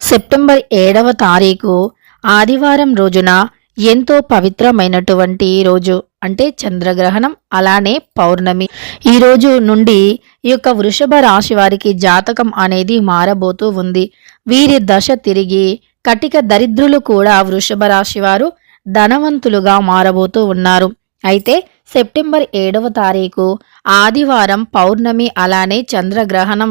September ఏడవ తారీఖు ఆదివారం రోజున ఎంతో పవిత్రమైనటువంటి రోజు. అంటే చంద్రగ్రహణం అలానే పౌర్ణమి. ఈ రోజు నుండి ఈ యొక్క వృషభ రాశి వారికి జాతకం అనేది మారబోతూ ఉంది. వీరి దశ తిరిగి కటిక దరిద్రులు కూడా వృషభ రాశి వారు ధనవంతులుగా మారబోతూ ఉన్నారు. అయితే సెప్టెంబర్ ఏడవ తారీఖు ఆదివారం పౌర్ణమి అలానే చంద్రగ్రహణం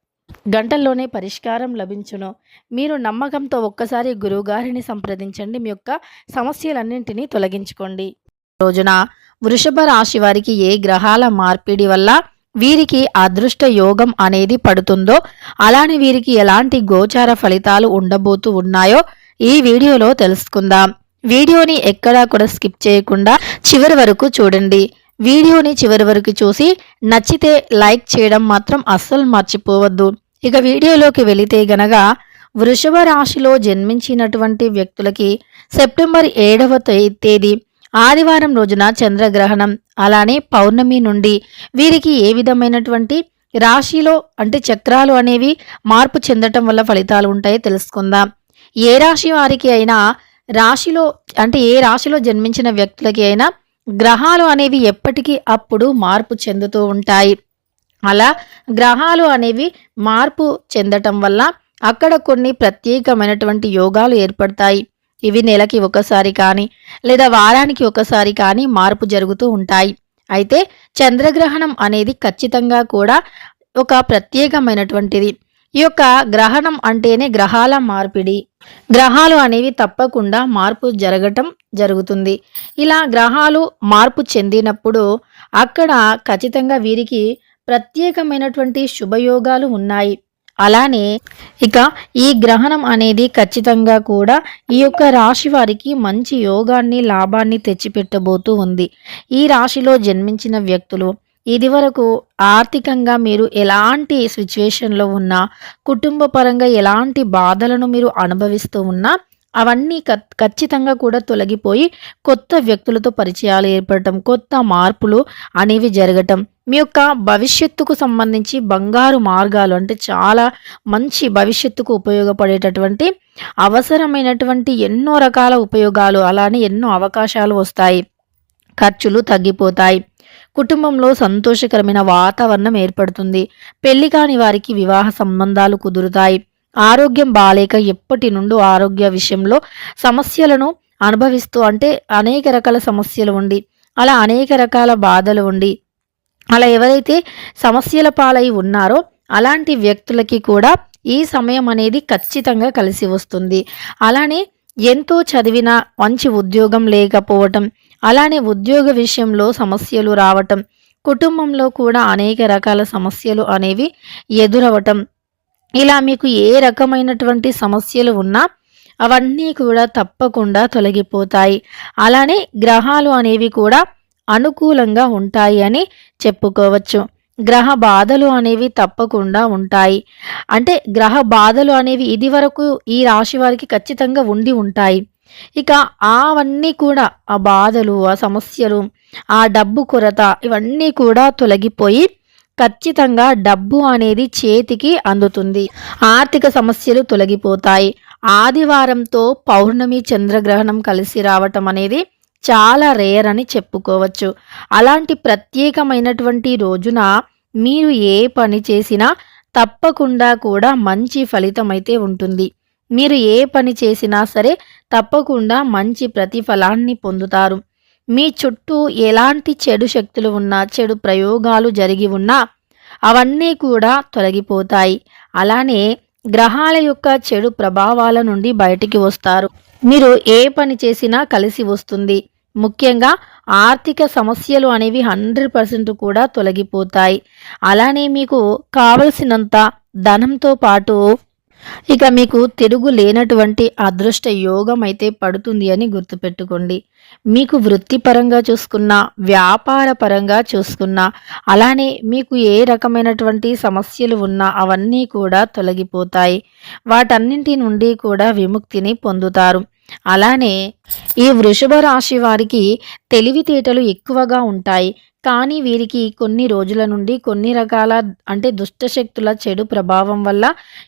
గంటల్లోనే పరిష్కారం లభించును. మీరు నమ్మకంతో ఒక్కసారి గురువుగారిని సంప్రదించండి. మీ యొక్క సమస్యలన్నింటినీ తొలగించుకోండి. రోజున వృషభ రాశి వారికి ఏ గ్రహాల మార్పిడి వల్ల వీరికి అదృష్ట యోగం అనేది పడుతుందో అలానే వీరికి ఎలాంటి గోచార ఫలితాలు ఉండబోతూ ఉన్నాయో ఈ వీడియోలో తెలుసుకుందాం. వీడియోని ఎక్కడా కూడా స్కిప్ చేయకుండా చివరి వరకు చూడండి. వీడియోని చివరి వరకు చూసి నచ్చితే లైక్ చేయడం మాత్రం అస్సలు మర్చిపోవద్దు. ఇక వీడియోలోకి వెళితే గనక వృషభ రాశిలో జన్మించినటువంటి వ్యక్తులకి సెప్టెంబర్ ఏడవ తేదీ ఆదివారం రోజున చంద్రగ్రహణం. అలానే పౌర్ణమి నుండి వీరికి ఏ విధమైనటువంటి రాశిలో అంటే చక్రాలు అనేవి మార్పు చెందటం వల్ల ఫలితాలు ఉంటాయో తెలుసుకుందాం. ఏ రాశి వారికి అయినా రాశిలో అంటే ఏ రాశిలో జన్మించిన వ్యక్తులకి అయినా గ్రహాలు అనేవి ఎప్పటికీ అప్పుడు మార్పు చెందుతూ ఉంటాయి. అలా గ్రహాలు అనేవి మార్పు చెందటం వల్ల అక్కడ కొన్ని ప్రత్యేకమైనటువంటి యోగాలు ఏర్పడతాయి. ఇవి నెలకి ఒకసారి కానీ లేదా వారానికి ఒకసారి కానీ మార్పు జరుగుతూ ఉంటాయి. అయితే చంద్రగ్రహణం అనేది ఖచ్చితంగా కూడా ఒక ప్రత్యేకమైనటువంటిది. ఈ యొక్క గ్రహణం అంటేనే గ్రహాల మార్పిడి. గ్రహాలు అనేవి తప్పకుండా మార్పు జరగటం జరుగుతుంది. ఇలా గ్రహాలు మార్పు చెందినప్పుడు అక్కడ ఖచ్చితంగా వీరికి ప్రత్యేకమైనటువంటి శుభయోగాలు ఉన్నాయి. అలానే ఇక ఈ గ్రహణం అనేది ఖచ్చితంగా కూడా ఈ యొక్క రాశి వారికి మంచి యోగాన్ని లాభాన్ని తెచ్చిపెట్టబోతూ ఉంది. ఈ రాశిలో జన్మించిన వ్యక్తులు ఇదివరకు ఆర్థికంగా మీరు ఎలాంటి సిచ్యువేషన్లో ఉన్నా కుటుంబ పరంగా ఎలాంటి బాధలను మీరు అనుభవిస్తూ ఉన్నా అవన్నీ ఖచ్చితంగా కూడా తొలగిపోయి కొత్త వ్యక్తులతో పరిచయాలు ఏర్పడటం కొత్త మార్పులు అనేవి జరగటం మీ యొక్క భవిష్యత్తుకు సంబంధించి బంగారు మార్గాలు అంటే చాలా మంచి భవిష్యత్తుకు ఉపయోగపడేటటువంటి అవసరమైనటువంటి ఎన్నో రకాల ఉపయోగాలు అలానే ఎన్నో అవకాశాలు వస్తాయి. ఖర్చులు తగ్గిపోతాయి. కుటుంబంలో సంతోషకరమైన వాతావరణం ఏర్పడుతుంది. పెళ్ళి కాని వారికి వివాహ సంబంధాలు కుదురుతాయి. ఆరోగ్యం బాలేక ఎప్పటి నుండి ఆరోగ్య విషయంలో సమస్యలను అనుభవిస్తూ అంటే అనేక రకాల సమస్యలు ఉండి అలా అనేక రకాల బాధలు ఉండి అలా ఎవరైతే సమస్యల పాలై ఉన్నారో అలాంటి వ్యక్తులకి కూడా ఈ సమయం అనేది ఖచ్చితంగా కలిసి వస్తుంది. అలానే ఎంతో చదివిన మంచి ఉద్యోగం లేకపోవటం అలానే ఉద్యోగ విషయంలో సమస్యలు రావటం కుటుంబంలో కూడా అనేక రకాల సమస్యలు అనేవి ఎదురవటం. ఇలా మీకు ఏ రకమైనటువంటి సమస్యలు ఉన్నా అవన్నీ కూడా తప్పకుండా తొలగిపోతాయి. అలానే గ్రహాలు అనేవి కూడా అనుకూలంగా ఉంటాయి అని చెప్పుకోవచ్చు. గ్రహ బాధలు అనేవి తప్పకుండా ఉంటాయి. అంటే గ్రహ బాధలు అనేవి ఇది వరకు ఈ రాశి వారికి ఖచ్చితంగా ఉండి ఉంటాయి. ఇక అవన్నీ కూడా ఆ బాధలు ఆ సమస్యలు ఆ డబ్బు కొరత ఇవన్నీ కూడా తొలగిపోయి ఖచ్చితంగా డబ్బు అనేది చేతికి అందుతుంది. ఆర్థిక సమస్యలు తొలగిపోతాయి. ఆదివారంతో పౌర్ణమి చంద్రగ్రహణం కలిసి రావటం అనేది చాలా రేర్ అని చెప్పుకోవచ్చు. అలాంటి ప్రత్యేకమైనటువంటి రోజున మీరు ఏ పని చేసినా తప్పకుండా కూడా మంచి ఫలితం అయితే ఉంటుంది. మీరు ఏ పని చేసినా సరే తప్పకుండా మంచి ప్రతిఫలాన్ని పొందుతారు. మీ చుట్టూ ఎలాంటి చెడు శక్తులు ఉన్నా చెడు ప్రయోగాలు జరిగి ఉన్నా అవన్నీ కూడా తొలగిపోతాయి. అలానే గ్రహాల యొక్క చెడు ప్రభావాల నుండి బయటికి వస్తారు. మీరు ఏ పని చేసినా కలిసి వస్తుంది. ముఖ్యంగా ఆర్థిక సమస్యలు అనేవి హండ్రెడ్ పర్సెంట్ కూడా తొలగిపోతాయి. అలానే మీకు కావలసినంత ధనంతో పాటు ఇక మీకు తిరుగు లేనటువంటి అదృష్ట యోగం అయితే పడుతుంది అని గుర్తుపెట్టుకోండి. మీకు వృత్తిపరంగా చూసుకున్నా వ్యాపార పరంగా చూసుకున్నా అలానే మీకు ఏ రకమైనటువంటి సమస్యలు ఉన్నా అవన్నీ కూడా తొలగిపోతాయి. వాటన్నింటి నుండి కూడా విముక్తిని పొందుతారు. అలానే ఈ వృషభ రాశి వారికి తెలివితేటలు ఎక్కువగా ఉంటాయి. కానీ వీరికి కొన్ని రోజుల నుండి కొన్ని రకాల అంటే దుష్టశక్తుల చెడు ప్రభావం వల్ల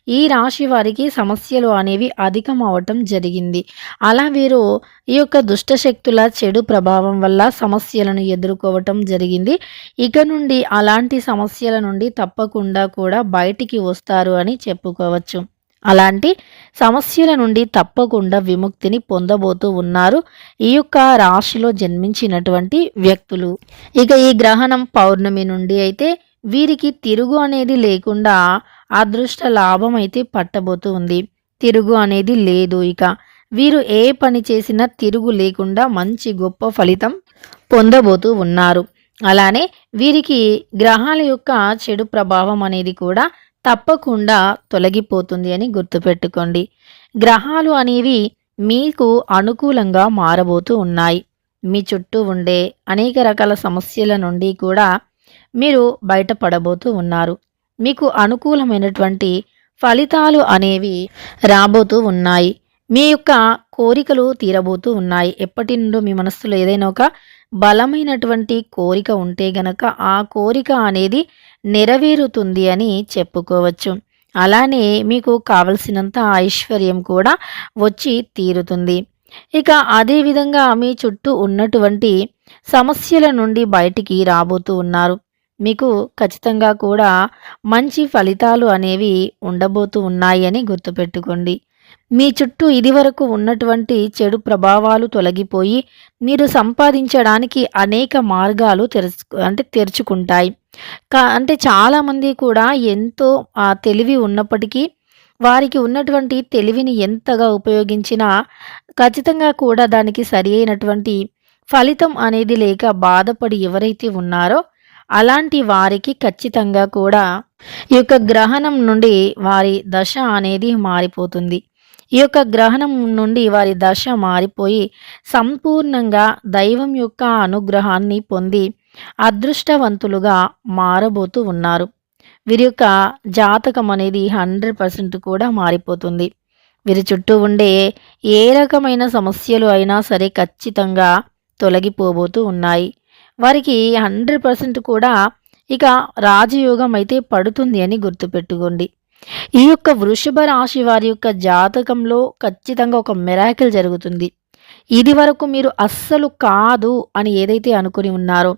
ఈ రాశి వారికి సమస్యలు అనేవి అధికం అవటం జరిగింది. అలా వీరు ఈ యొక్క దుష్టశక్తుల చెడు ప్రభావం వల్ల సమస్యలను ఎదుర్కోవటం జరిగింది. ఇక నుండి అలాంటి సమస్యల నుండి తప్పకుండా కూడా బయటికి వస్తారు అని చెప్పుకోవచ్చు. అలాంటి సమస్యల నుండి తప్పకుండా విముక్తిని పొందబోతూ ఉన్నారు. ఈ యొక్క రాశిలో జన్మించినటువంటి వ్యక్తులు. ఇక ఈ గ్రహణం పౌర్ణమి నుండి అయితే వీరికి తిరుగు అనేది లేకుండా అదృష్ట లాభం అయితే పట్టబోతూ ఉంది. తిరుగు అనేది లేదు ఇక. వీరు ఏ పని చేసినా తిరుగు లేకుండా మంచి గొప్ప ఫలితం పొందబోతూ ఉన్నారు. అలానే వీరికి గ్రహాల యొక్క చెడు ప్రభావం అనేది కూడా తప్పకుండా తొలగిపోతుంది అని గుర్తుపెట్టుకోండి. గ్రహాలు అనేవి మీకు అనుకూలంగా మారబోతూ ఉన్నాయి. మీ చుట్టూ ఉండే అనేక రకాల సమస్యల నుండి కూడా మీరు బయటపడబోతూ ఉన్నారు. మీకు అనుకూలమైనటువంటి ఫలితాలు అనేవి రాబోతూ ఉన్నాయి. మీ యొక్క కోరికలు తీరబోతూ ఉన్నాయి. ఎప్పటి నుండో మీ మనస్సులో ఏదైనా ఒక బలమైనటువంటి కోరిక ఉంటే గనక ఆ కోరిక అనేది నెరవేరుతుంది అని చెప్పుకోవచ్చు. అలానే మీకు కావలసినంత ఐశ్వర్యం కూడా వచ్చి తీరుతుంది. ఇక అదేవిధంగా మీ చుట్టూ ఉన్నటువంటి సమస్యల నుండి బయటికి రాబోతూ ఉన్నారు. మీకు ఖచ్చితంగా కూడా మంచి ఫలితాలు అనేవి ఉండబోతూ ఉన్నాయి అని గుర్తుపెట్టుకోండి. మీ చుట్టూ ఇదివరకు ఉన్నటువంటి చెడు ప్రభావాలు తొలగిపోయి మీరు సంపాదించడానికి అనేక మార్గాలు తెరుచు అంటే తెరుచుకుంటాయి. కా అంటే చాలామంది కూడా ఎంతో తెలివి ఉన్నప్పటికీ వారికి ఉన్నటువంటి తెలివిని ఎంతగా ఉపయోగించినా ఖచ్చితంగా కూడా దానికి సరి అయినటువంటి ఫలితం అనేది లేక బాధపడి ఎవరైతే ఉన్నారో అలాంటి వారికి ఖచ్చితంగా కూడా ఈ యొక్క గ్రహణం నుండి వారి దశ అనేది మారిపోతుంది. ఈ యొక్క గ్రహణం నుండి వారి దశ మారిపోయి సంపూర్ణంగా దైవం యొక్క అనుగ్రహాన్ని పొంది అదృష్టవంతులుగా మారబోతూ ఉన్నారు. వీరి యొక్క జాతకం అనేది హండ్రెడ్ పర్సెంట్ కూడా మారిపోతుంది. వీరి చుట్టూ ఉండే ఏ రకమైన సమస్యలు అయినా సరే ఖచ్చితంగా తొలగిపోబోతూ ఉన్నాయి. వారికి హండ్రెడ్ పర్సెంట్ కూడా ఇక రాజయోగం అయితే పడుతుంది అని గుర్తుపెట్టుకోండి. ఈ యొక్క వృషభ రాశి వారి యొక్క జాతకంలో ఖచ్చితంగా ఒక మెరాకిల్ జరుగుతుంది. ఇది వరకు మీరు అస్సలు కాదు అని ఏదైతే అనుకుని ఉన్నారో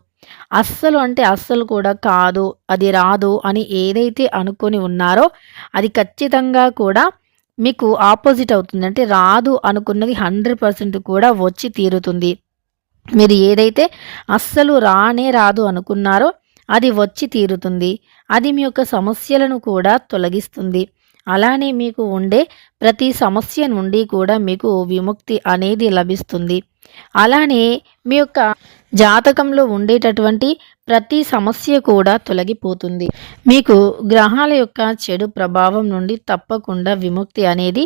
అస్సలు అంటే అస్సలు కూడా కాదు అది రాదు అని ఏదైతే అనుకొని ఉన్నారో అది ఖచ్చితంగా కూడా మీకు ఆపోజిట్ అవుతుంది. అంటే రాదు అనుకున్నది హండ్రెడ్ పర్సెంట్ కూడా వచ్చి తీరుతుంది. మీరు ఏదైతే అస్సలు రానే రాదు అనుకున్నారో అది వచ్చి తీరుతుంది. అది మీ యొక్క సమస్యలను కూడా తొలగిస్తుంది. అలానే మీకు ఉండే ప్రతి సమస్య నుండి కూడా మీకు విముక్తి అనేది లభిస్తుంది. అలానే మీ యొక్క జాతకంలో ఉండేటటువంటి ప్రతి సమస్య కూడా తొలగిపోతుంది. మీకు గ్రహాల యొక్క చెడు ప్రభావం నుండి తప్పకుండా విముక్తి అనేది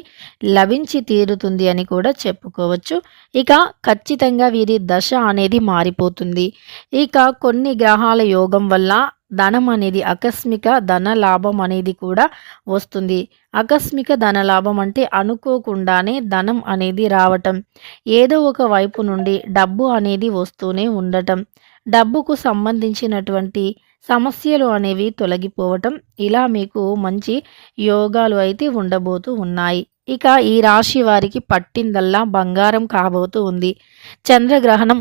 లభించి తీరుతుంది అని కూడా చెప్పుకోవచ్చు. ఇక ఖచ్చితంగా వీరి దశ అనేది మారిపోతుంది. ఇక కొన్ని గ్రహాల యోగం వల్ల ధనం అనేది ఆకస్మిక ధన లాభం అనేది కూడా వస్తుంది. ఆకస్మిక ధన లాభం అంటే అనుకోకుండానే ధనం అనేది రావటం. ఏదో ఒక వైపు నుండి డబ్బు అనేది వస్తూనే ఉండటం. డబ్బుకు సంబంధించినటువంటి సమస్యలు అనేవి తొలగిపోవటం. ఇలా మీకు మంచి యోగాలు అయితే ఉండబోతూ ఉన్నాయి. ఇక ఈ రాశి వారికి పట్టిందల్లా బంగారం కాబోతూ ఉంది. చంద్రగ్రహణం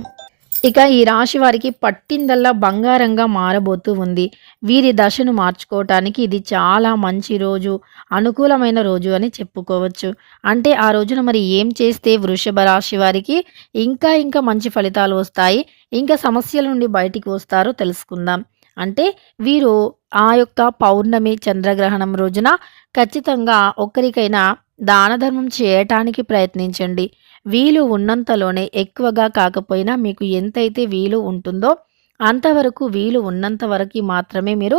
ఇక ఈ రాశి వారికి పట్టిందల్లా బంగారంగా మారబోతూ ఉంది. వీరి దశను మార్చుకోవటానికి ఇది చాలా మంచి రోజు అనుకూలమైన రోజు అని చెప్పుకోవచ్చు. అంటే ఆ రోజున మరి ఏం చేస్తే వృషభ రాశి వారికి ఇంకా ఇంకా మంచి ఫలితాలు వస్తాయి ఇంకా సమస్యల నుండి బయటికి వస్తారో తెలుసుకుందాం. అంటే వీరు ఆ యొక్క పౌర్ణమి చంద్రగ్రహణం రోజున ఖచ్చితంగా ఒకరికైనా దాన ధర్మం చేయటానికి ప్రయత్నించండి. వీలు ఉన్నంతలోనే ఎక్కువగా కాకపోయినా మీకు ఎంతైతే వీలు ఉంటుందో అంతవరకు వీలు ఉన్నంత వరకు మాత్రమే మీరు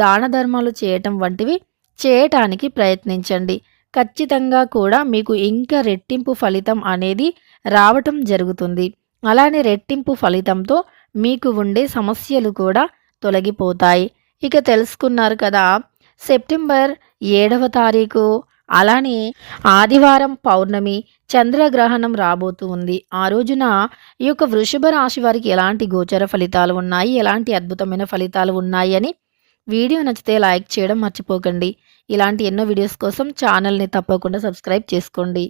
దాన ధర్మాలు చేయటం వంటివి చేయటానికి ప్రయత్నించండి ఖచ్చితంగా కూడా మీకు ఇంకా రెట్టింపు ఫలితం అనేది రావటం జరుగుతుంది. అలానే రెట్టింపు ఫలితంతో మీకు ఉండే సమస్యలు కూడా తొలగిపోతాయి. ఇక తెలుసుకున్నారు కదా! సెప్టెంబర్ ఏడవ తారీఖు అలానే ఆదివారం పౌర్ణమి, చంద్రగ్రహణం రాబోతూ ఉంది. ఆ రోజున ఈ యొక్క వృషభ రాశి వారికి ఎలాంటి గోచర ఫలితాలు ఉన్నాయి, ఎలాంటి అద్భుతమైన ఫలితాలు ఉన్నాయి అని వీడియో నచ్చితే లైక్ చేయడం మర్చిపోకండి. ఇలాంటి ఎన్నో వీడియోస్ కోసం ఛానల్‌ని తప్పకుండా సబ్స్క్రైబ్ చేసుకోండి.